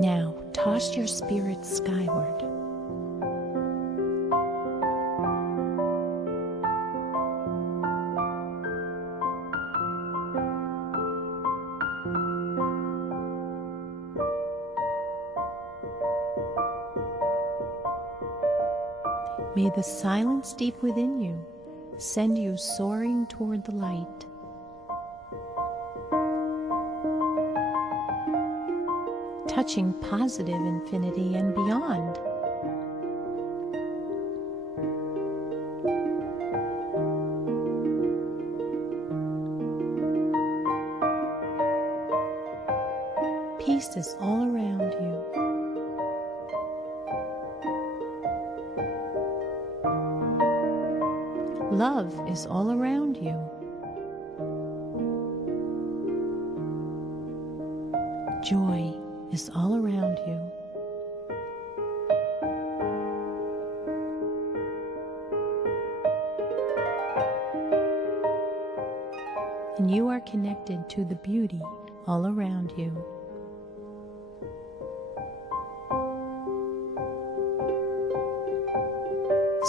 Now, toss your spirit skyward. May the silence deep within you send you soaring toward the light. Touching positive infinity and beyond. Peace is all around you. Love is all around you. Joy is all around you. And you are connected to the beauty all around you.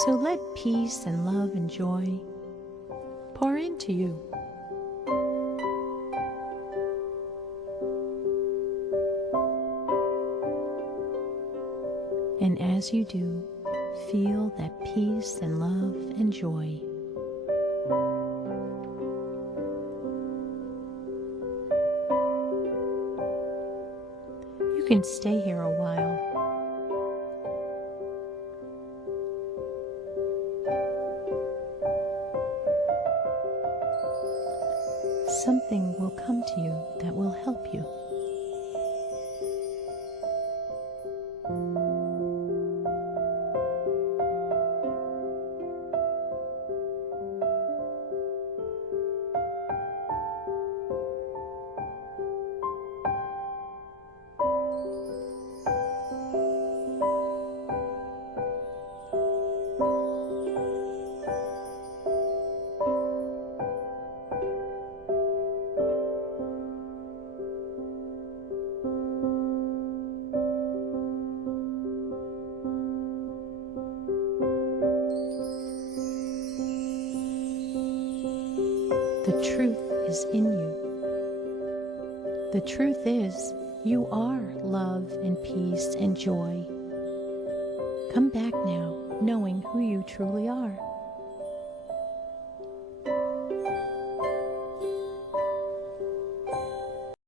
So let peace and love and joy pour into you. And as you do, feel that peace and love and joy. You can stay here a while. Something will come to you that will help you. The truth is in you. The truth is, you are love and peace and joy. Come back now, knowing who you truly are.